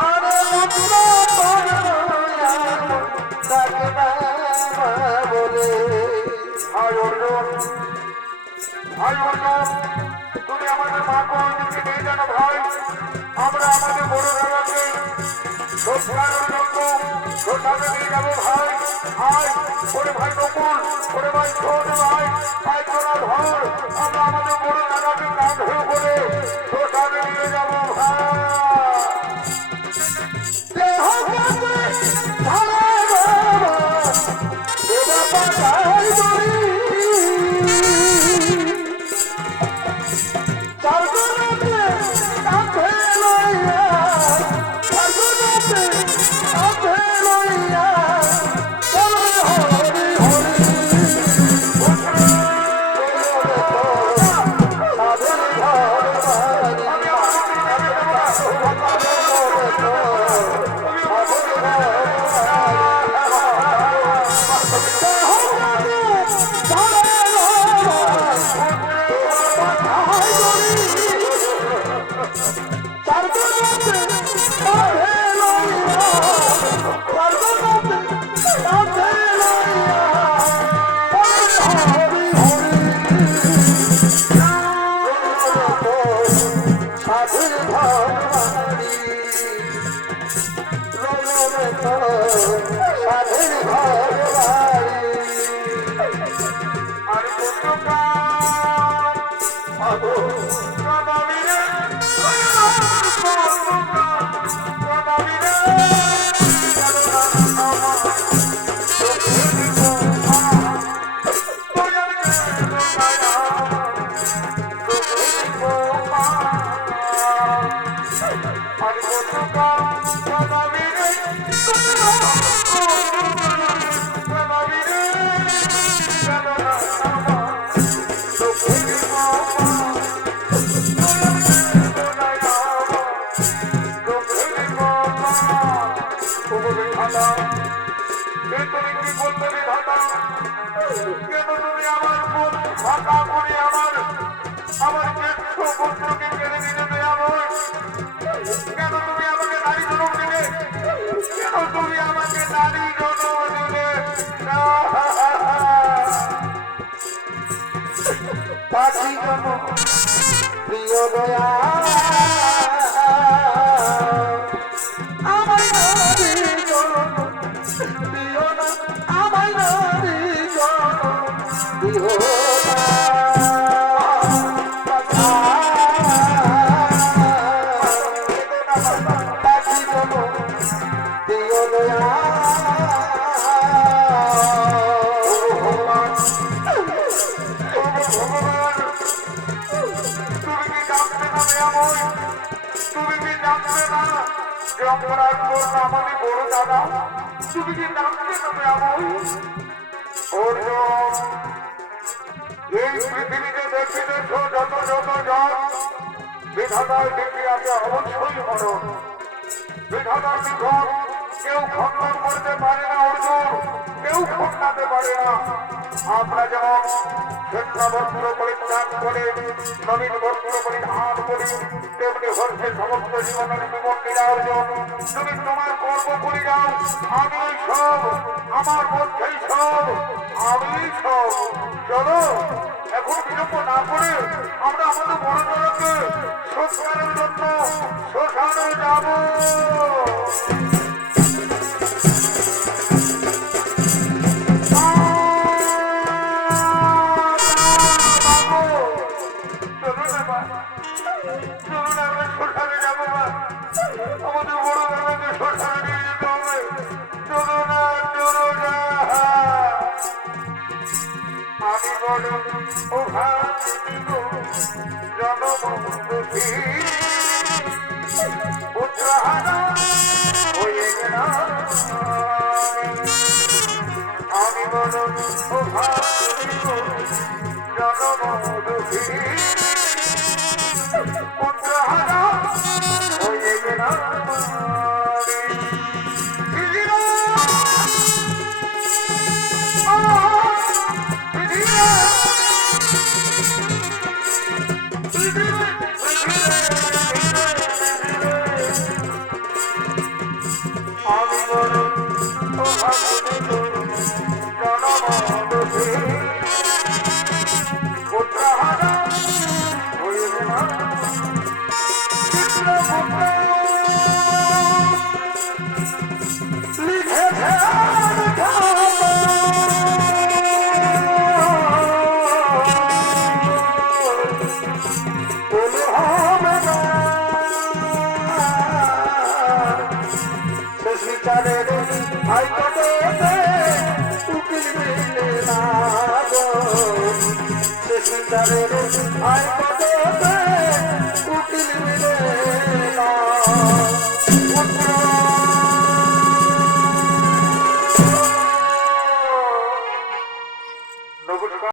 আরে পুত্র বলে। ভাই অর্জুন, ভাই অর্জুন, তুমি আমাদের মাকে ওইদিকে নিয়ে জানো ভাই। আমরা আমাদের বড় দাদাকে শ্রদ্ধার জন্য শ্রদ্ধাকে নিয়ে যাবো ভাই। আয় ওরে ভাই নকুল, ওরে ভাই ছোট ভাই, আয় তোরা ধর, আমরা আমাদের বড় দাদাকে কাঁধে করে শ্রদ্ধাকে নিয়ে যাবো ভাই। দেহ কাছে ভালো বাবা, দেবা পাতাই করি। চারজনকে কাঁধে লইয়া, চারজনকে কাঁধে লইয়া, চলে হরি হরি। সাধন আর আমার জ্যেষ্ঠ পুত্রকে কেড়ে নিতে আমার কেন তুমি আমাকে নারী জন্ম দিলে? কেন তুমি আমাকে নারী জন্ম দিলে? পাখি কোন প্রিয় দয়া আমায় নারী জনম দিও না, আমায় নারী জনম দিও না। পাখি কোন প্রিয় দয়া তুমি কি জানতে না যে অপরাধ করল আমাদের বড় দাদা? তুমি কি জানতে না আমি অর্জুন এই পৃথিবীতে দেখিতেছ যত যত জন বিধাতার দিকে আমি অবশ্যই মরণ। বিধাতার বিঘট কেউ খণ্ডন করতে পারে না অর্জুন, কেউ খণ্ডাতে পারে না। আমরা যেমন শ্বেতা বস্ত্র পরিত্যাগ করে নবীন বস্ত্র পরিধান করি, তেমনি হচ্ছে সমস্ত জীবনের জীবন লীলা অর্জুন। তুমি তোমার কর্ম করে যাও, আমি সব, আমার মধ্যেই সব, আমি সব। চলো এখন বিলম্ব না করে আমরা আমাদের বড় জনকে সংস্কারের জন্য শ্মশানে যাব। আমাদের বড় দাদাকে শ্মশানে নিয়ে যেতে হবে। চলো না, চলো না। আমি বড় অভাগিনী গো, জনমদুখী পুত্রহারা হয়ে গেলাম। আমি বড় অভাগিনী গো, জনমদুখী পুত্রহারা হয়ে গেলাম। আমি বড় অভাগিনী গো, জনমদুখী পুত্রহারা হয়ে গেলাম। I